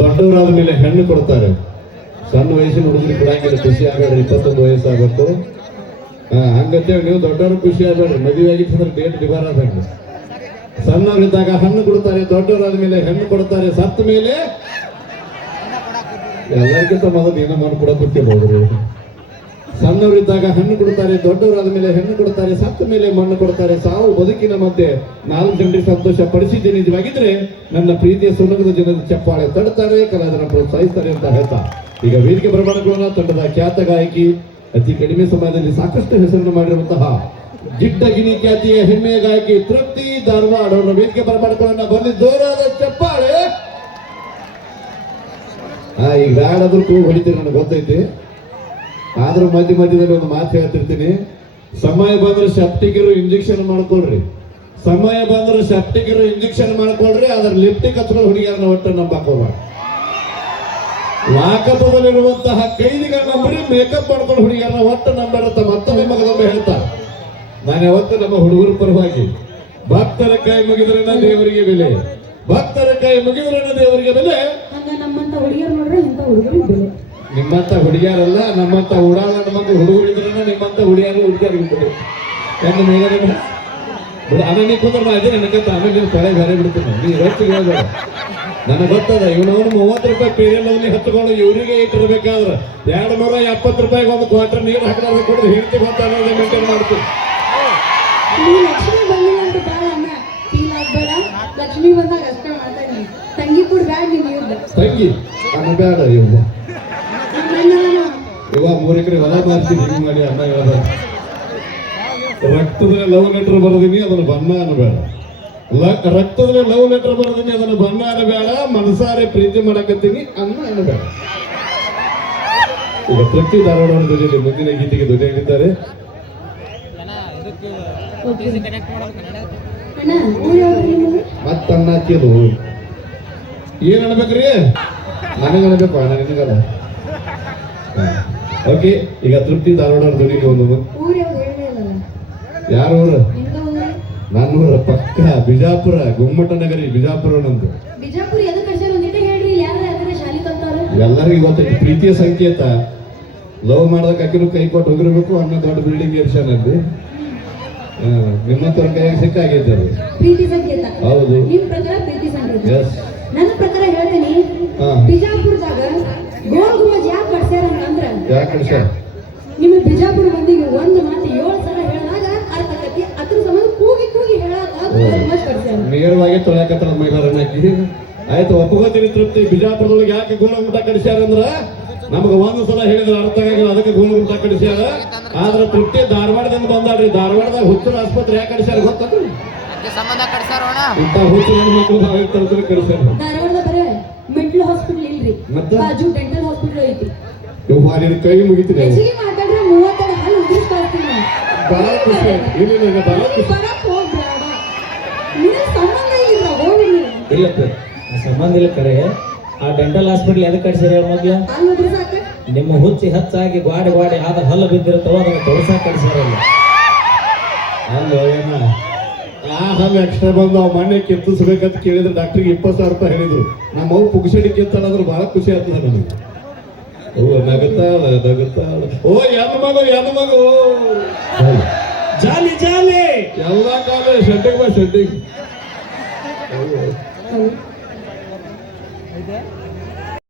ದೊಡ್ಡವರಾದ ಮೇಲೆ ಹೆಣ್ಣು ಕೊಡ್ತಾರೆ. ಸಣ್ಣ ವಯಸ್ಸಿನ ಹುಡುಗರು ಕೊಡಂಗಿಲ್ಲ ಖುಷಿ ಆಗಬೇಡ್ರಿ ಇಪ್ಪತ್ತೊಂದು ವಯಸ್ಸಾಗಬೇಕು ಹಂಗಂತೇಳಿ ನೀವು ದೊಡ್ಡವರು ಖುಷಿ ಆಗಬೇಡ್ರಿ ಮದುವೆ ಆಗಿತ್ತು ಡೇಟ್ ಡಿಬಾರ್ ಆಗಬೇಡ್ರಿ ಸಣ್ಣವರಿದ್ದಾಗ ಹಣ್ಣು ಕೊಡ್ತಾರೆ, ದೊಡ್ಡವರಾದ ಮೇಲೆ ಹೆಣ್ಣು ಕೊಡ್ತಾರೆ, ಸತ್ತ ಮೇಲೆ ಎಲ್ಲರಿಗಿಂತ ಮೊದಲು ಏನೋ ಮಾಡಿ ಕೊಡೋದಿರ್ಬೋದು ಸಣ್ಣವರಿದ್ದಾಗ ಹಣ್ಣು ಕೊಡ್ತಾರೆ, ದೊಡ್ಡವರಾದ ಮೇಲೆ ಹೆಣ್ಣು ಕೊಡ್ತಾರೆ, ಸತ್ತ ಮೇಲೆ ಮಣ್ಣು ಕೊಡ್ತಾರೆ, ಸಾವು ಬದುಕಿನ ಮಧ್ಯೆ ನಾಲ್ಕು ಜನರಿಗೆ ಸಂತೋಷ ಪಡಿಸಿದ್ದೇನೆ ನಿಜವಾಗಿದ್ರೆ ನನ್ನ ಪ್ರೀತಿಯ ಸುನಗದ ಜನರ ಚಪ್ಪಾಳೆ ತಡ್ತಾರೆ ಕಲಾವಿದರ ಪ್ರೋತ್ಸಾಹಿಸ್ತಾರೆ ಅಂತ ಹೇಳ್ತಾ. ಈಗ ವೇದಿಕೆ ಪ್ರಮಾಣಗಳನ್ನ ತಂಡದ ಖ್ಯಾತ ಗಾಯಕಿ ಅತಿ ಕಡಿಮೆ ಸಮಯದಲ್ಲಿ ಸಾಕಷ್ಟು ಹೆಸರನ್ನು ಮಾಡಿರುವಂತಹ ಗಿಡ್ಡ ಗಿಣಿ ಖ್ಯಾತಿಯ ಹೆಮ್ಮೆಯ ಗಾಯಕಿ ತೃಪ್ತಿ ಧಾರವಾಡ ಅವರ ವೇದಿಕೆ ಪ್ರಮಾಣಗಳನ್ನ ಬಂದು ಜೋರಾದ ಚಪ್ಪಾಳೆ. ಈಗ ಬ್ಯಾಡಾದ್ರೂ ಕೂಗು ಹೊಡಿತೀರಿ ನನಗೆ ಗೊತ್ತೈತಿ. ಆದ್ರೂ ಮಧ್ಯ ಮಧ್ಯದಲ್ಲಿ ಒಂದು ಮಾತು ಹೇಳ್ತಿರ್ತೀನಿ. ಸಮಯ ಬಂದ್ರೆ ಸೆಪ್ಟಿಗರು ಇಂಜೆಕ್ಷನ್ ಮಾಡ್ಕೊಳ್ರಿ. ಸಮಯ ಬಂದ್ರೆ ಶಕ್ತಿಗಿರೋ ಇಂಜೆಕ್ಷನ್ ಮಾಡ್ಕೊಳ್ರಿ ಅದ್ರ ಲಿಪ್ಟಿಕ್ ಹಚ್ಕೊಂಡು ಹುಡುಗಿಯರನ್ನ ಒಟ್ಟು ನಂಬಕ್ ಹೋಗ್ಬೇಡ ವಾಕಪದಲ್ಲಿರುವಂತಹ ಕೈದಿಗಳ ನಂಬರಿ ಮೇಕಪ್ ಮಾಡ್ಕೊಂಡು ಹುಡುಗಿಯರನ್ನ ಒಟ್ಟು ನಂಬರತ್ತ ಮತ್ತೊಮ್ಮೆ ಮಗದೊಮ್ಮೆ ಹೇಳ್ತಾರೆ. ನಾನು ಯಾವತ್ತು ನಮ್ಮ ಹುಡುಗರ ಪರವಾಗಿ ಭಕ್ತರ ಕೈ ಮುಗಿದ್ರಿಂದ ದೇವರಿಗೆ ಬೆಲೆ. ಭಕ್ತರ ಕೈ ಮುಗಿದ್ರನ್ನ ದೇವರಿಗೆ ಬೆಲೆ. ನಮ್ಮಂತ ಹುಡುಗಿಯರಲ್ಲ ನಮ್ಮಂತ ಓಡಾಡ ನಮ್ಮಂತ ಹುಡುಗರು ಇದ್ರೆ ನಿಮ್ಮಂತ ಹುಡುಗಿಯರು ಹುಡುಗಿಯರು ಇರ್ತದೆ ಯಾಕಂದ್ರೆ ಮೇಲೆ ಆಮೇಲೆ ಅನನಿ ಕುಂದ್ರೆ ನಾ ಅದೇ ನನಗಂತ ಆಮೇಲೆ ನೀನು ತಲೆ ಬೇರೆ ಬಿಡ್ತೀನಿ. ನೀ ರೊಚ್ಚಿಗೆ ಹೇಳ್ಬೇಡ ನನಗೆ ಗೊತ್ತದ ಇವನವನು ಮೂವತ್ತು ರೂಪಾಯಿ ಪೇರಿಯಲ್ಲಲ್ಲಿ ಹತ್ಕೊಂಡು ಇವರಿಗೆ ಇಟ್ಟಿರ್ಬೇಕಾದ್ರೆ ಎರಡು ನೂರ ಎಪ್ಪತ್ತು ರೂಪಾಯಿಗೆ ಒಂದು ಕ್ವಾರ್ಟರ್ ನೀರು ಹಾಕಿದ್ರೆ ಕೊಡೋದು ಹೇಳ್ತಿ ಅನ್ನೋದೇ ಮೇಂಟೈನ್ ಮಾಡ್ತೀನಿ ನೀ ಲಕ್ಷ್ಮಿ ಬಂದಿಲ್ಲ ಅಂತ ಬಾಳ ಅಣ್ಣ ಫೀಲ್ ಆಗ್ಬೇಡ. ಲಕ್ಷ್ಮಿ ಬಂದಾಗ ಅಷ್ಟೇ ಮಾತಾಡಿ. ತಂಗಿ ಕೂಡ ಬ್ಯಾಡ ನೀವು ತಂಗಿ? ನಾನು ಬೇಡ ಇವ ನನ್ನ ಇವ ಮೂರು ಎಕರೆ ಹೊಲ ಮಾರ್ತೀನಿ ಹಿಂಗ್ ಮಾಡಿ ಅನ್ನ ಹೇಳ್ದ. ರಕ್ತದಲ್ಲಿ ಲವ್ ಲೆಟರ್ ಬರೋದಿನಿ, ಅದನ್ನು ಬಣ್ಣ ಅನ್ನಬೇಡ. ರಕ್ತದಲ್ಲಿ ಲವ್ ಲೆಟರ್ ಬರೋದಿನಿ, ಅದನ್ನು ಬಣ್ಣ ಅನ್ನಬೇಡ. ಮನಸಾರೆ ಪ್ರೀತಿ ಮಾಡಕತ್ತೀನಿ ಅನ್ನ ಅನ್ನಬೇಡ. ಈಗ ತೃಪ್ತಿ ಧಾರವಾಡ ಜೊತೆಯಲ್ಲಿ ಮುಂದಿನ ಗೀತೆಗೆ ಅಣ್ಣ ನಿಮ್ಮದು ಮತ್ತನ್ನ ಕೇಳು. ಏನ್ ಅನ್ಬೇಕ್ರಿ? ನನಗೆ ಅನ್ಬೇಕು ನನಗಲ್ಲ. ಓಕೆ ಈಗ ತೃಪ್ತಿ ಧಾರವಾಡ ಧ್ವನಿಗೆ ಒಂದು ಯಾರು ಊರು? ನಿಮ್ದ ನನ್ನೂರ ಪಕ್ಕ ಬಿಜಾಪುರ ಗುಮ್ಮಟ ನಗರಿ ಬಿಜಾಪುರ ಕಲ್ತಾರ ಎಲ್ಲರಿಗೂ ಗೊತ್ತೈತಿ ಪ್ರೀತಿಯ ಸಂಕೇತ. ಲವ್ ಮಾಡ್ದಾಗ ಅಕ್ಕಿನೂ ಕೈ ಕೊಟ್ಟು ಹೋಗಿರ್ಬೇಕು ಅನ್ನೋ ದೊಡ್ಡ ಬಿಲ್ಡಿಂಗ್ ಏರ್ಸನಲ್ಲಿ ನಿಮ್ಮಂತವ್ರ ಕೈಯಾಗ ಸಿಕ್ಕಾಗೈತೆ ಅದು ಪ್ರೀತಿ ಸಂಕೇತ. ಹೌದು. ನಿಮ್ಮ ಪ್ರಕಾರ ಪ್ರೀತಿ ಸಂಕೇತ. ಎಸ್ ನನ್ನ ಪ್ರಕಾರ ಹೇಳ್ತೀನಿ ಹಾ. ಬಿಜಾಪುರದಾಗ ಗೋಲ್ ಯಾಕೆ ಅನ್ಸ ನಿಮ್ಮ ಬಿಜಾಪುರ ಮಂದಿಗೆ ಒಂದು ಮಾತು ಏಳು ಸಲ ಹೇಳಿದಾಗ ಅರ್ಥ ಆಕತಿ. ಅದ್ರ ಸಂಬಂಧ ಕೂಗಿ ಕೂಗಿ ಹೇಳಾಗ ನೇರವಾಗಿ ತೊಳ್ಯಾಕತ್ತಾರ ಮೈಲಾರನ್ನ ಹಾಕಿ ಆಯ್ತು ಒಪ್ಪಗೋತೀನಿ ತೃಪ್ತಿ. ಬಿಜಾಪುರದೊಳಗೆ ಯಾಕೆ ಗೋಣ ಊಟ ಕಡಿಸ್ಯಾರ ಅಂದ್ರ ನಮಗೆ ಒಂದು ಸಲ ಹೇಳಿದ್ರೆ ಅರ್ಥ ಆಗಿಲ್ಲ ಅದಕ್ಕೆ ಗೋಣ ಊಟ ಕಡಿಸ್ಯಾರ ಆದ್ರೆ ತೃಪ್ತಿ ಧಾರವಾಡದಿಂದ ಬಂದಾಳ್ರಿ. ಧಾರವಾಡದಾಗ ಹುಚ್ಚರ ಆಸ್ಪತ್ರೆ ಯಾಕೆ ಕಡಿಸ್ಯಾರ ಗೊತ್ತಂದ್ರೆ ಅದಕ್ಕೆ ಸಂಬಂಧ ಕಟ್ಸಾರೋಣ ಇಂಥ ಹುಚ್ಚು ನನ್ನ ಮಕ್ಕಳು ಕಡಿಸ್ಯಾರ ಧಾರವಾಡದ ಬರೇ ಮೆಂಟಲ್ ಹಾಸ್ಪಿಟಲ್ ಇಲ್ರಿ. ಮತ್ತೆ? ಬಾಜು ಡೆಂಟಲ್ ನಿನ್ ಕೈ ಮುಗಿತೀನಿ. ಮಾತಾಡ್ರೆ ಮೂವತ್ತೆರಡು. ಬಹಳ ಖುಷಿ ಆಯ್ತು ಇಲ್ಲ ಬಹಳ ಖುಷಿ ಇಲ್ಲ ಸರ್ ಸಂಬಂಧ ಇಲ್ಲ ಕರೆ. ಆ ಡೆಂಟಲ್ ಹಾಸ್ಪಿಟಲ್ ಎದಕ್ಕೆ ಕಟ್ಸಿರಿ ಮೊದ್ಲು ನಿಮ್ಮ ಹುಚ್ಚಿ ಹಚ್ಚಾಗಿ ಗ್ವಾಡಿ ಗ್ವಾಡಿ ಆದ ಹಲ್ಲು ಬಿದ್ದಿರುತ್ತವ ಅದನ್ನ ತೊಳಸಾಕ ಕಟ್ಸಿರಲ್ಲ ಅಲ್ಲ ಏನ? ಆ ಹಲ್ಲು ಎಕ್ಸ್ಟ್ರಾ ಬಂದು ಆ ಮಣ್ಣೆ ಕೆತ್ತಿಸ್ಬೇಕಂತ ಕೇಳಿದ್ರೆ ಡಾಕ್ಟ್ರಿಗೆ ಇಪ್ಪತ್ತು ಸಾವಿರ ರೂಪಾಯಿ ಹೇಳಿದ್ರು. ನಮ್ಮ ಅವು ಪುಗ್ಸಡಿ ಅಂದ್ರೆ ಬಹಳ ಖುಷಿ ಆಗ್ತದೆ ನನಗೆ. ಓ ನಗುತ್ತಾಳ ನಗುತ್ತಾಳ ಓ ಎನ್ನ ಮಗು ಎನ್ನ ಮಗು ಜಾಲಿ ಜಾಲಿ ಎಲ್ಲ ಕಾಲ ಶೆಡ್ಡಿಗೆ ಬಾ ಶೆಡ್ಡಿಗೆ